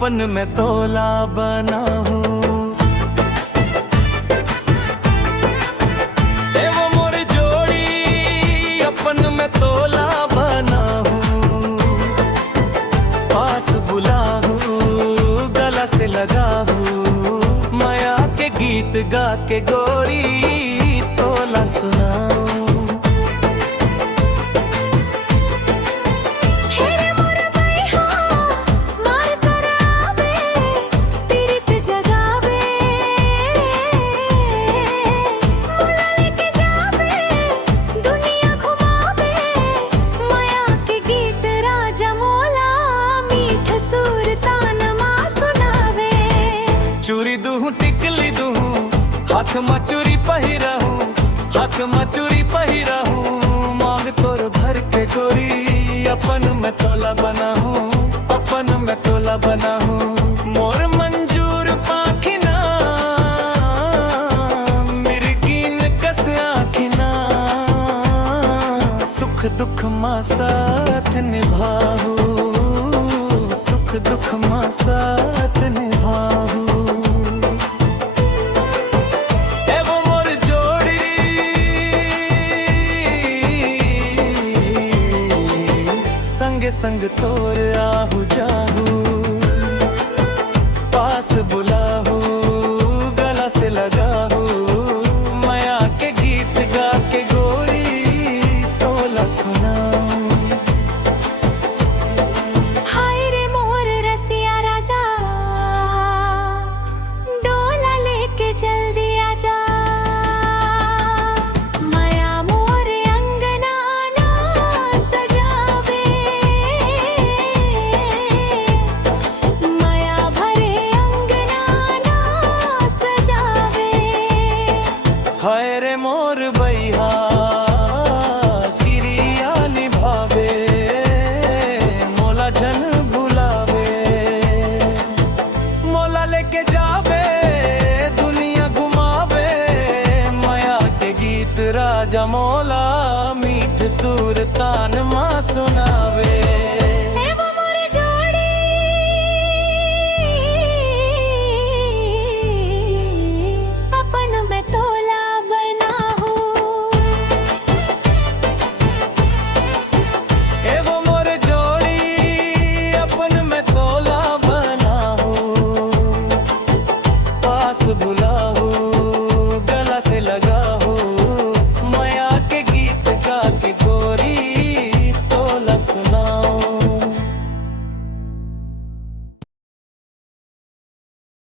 अपन में तोला बना हूँ। वो मोर जोड़ी अपन में तोला बना हूँ। पास बुला हूँ, गला से लगा हूँ, माया के गीत गा के गोरी तोला सुनाऊं। चूरी दूँ टिकली दूँ, हाथ में चूरी पहिराहूँ, हाथ में चूरी पहिराहूँ, मांग तोर भर के गोरी अपन में तोला बना हूँ, अपन में तोला बना हूँ। मोर मंजूर पाखिना मिर्गीन कस आखिना, सुख दुख माँ साथ निभाहू, सुख दुख माँ साथ निभाहू। संग संग तोर आहू जाहू, पास बुलाहू, गला से लगाहू, माया के गीत गा के गोरी तोला सुनाऊं। हाय रे मोर रसिया राजा, डोला लेके चल दिया जा। हाय रे मोर भैया किरिया निभावे, मोला जन भुलावे, मोला लेके जावे दुनिया घुमावे, माया के गीत राजा मोला मीठ सुर तान